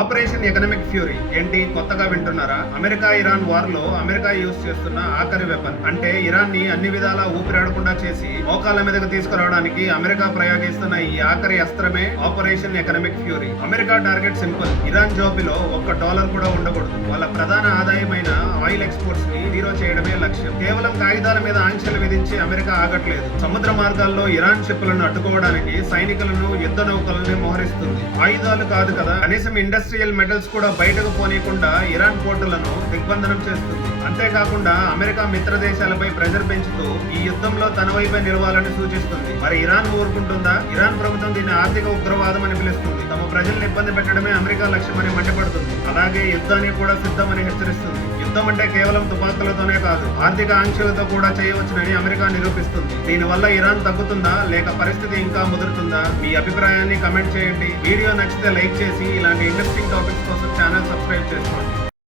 Operation economic fury ఏంటి కొత్తగా వింటున్నారా? అమెరికా ఇరాన్ వార్ లో అమెరికా యూజ్ చేస్తున్న ఆఖరి వెపన్, అంటే ఇరాన్ ని అన్ని విధాలా ఊపిరాడకుండా చేసి మోకాళ్ళ మీదకు తీసుకురావడానికి అమెరికా ప్రయోగిస్తున్న ఈ ఆఖరి అస్త్రమే operation economic fury. America target simple, Iran జోబిలో $1 కూడా ఉండకూడదు. వాళ్ళ ప్రధాన ఆదాయమైన ఆయిల్ ఎక్స్పోర్ట్స్ ని జీరో చేయడమే లక్ష్యం. కేవలం కాగితాల మీద ఆంక్షలు విధించి అమెరికా ఆగట్లేదు. సముద్ర మార్గాల్లో ఇరాన్ షిప్లను అడ్డుకోవడానికి సైనికులను, యుద్ధ నౌకలను మోహరిస్తుంది. ఆయుధాలు కాదు కదా, కనీసం ఇండస్ట్రియల్ మెటల్స్ కూడా బయటకు పోనీయకుండా ఇరాన్ పోర్టులను దిగ్బంధనం చేస్తుంది. అంతేకాకుండా అమెరికా మిత్ర దేశాలపై ప్రెజర్ పెంచుతూ ఈ యుద్ధంలో తన వైపే నిలవాలని సూచిస్తుంది. మరి ఇరాన్ ఊరుకుంటుందా? ఇరాన్ ప్రభుత్వం దీన్ని ఆర్థిక ఉగ్రవాదం అని పిలుస్తుంది. తమ ప్రజల్ని ఇబ్బంది పెట్టడమే అమెరికా లక్ష్యమని మండిపడుతుంది. అలాగే యుద్ధానికి కూడా సిద్ధమని హెచ్చరిస్తుంది. యుద్ధం అంటే కేవలం తుపాకులతోనే కాదు, ఆర్థిక ఆంక్షలతో కూడా చేయవచ్చునని అమెరికా నిరూపిస్తుంది. దీనివల్ల ఇరాన్ తగ్గుతుందా లేక పరిస్థితి ఇంకా ముదురుతుందా? మీ అభిప్రాయాన్ని కమెంట్ చేయండి. వీడియో నచ్చితే లైక్ చేసి ఇలాంటి ఇంట్రెస్టింగ్ టాపిక్స్ కోసం ఛానల్ సబ్స్క్రైబ్ చేసుకోండి.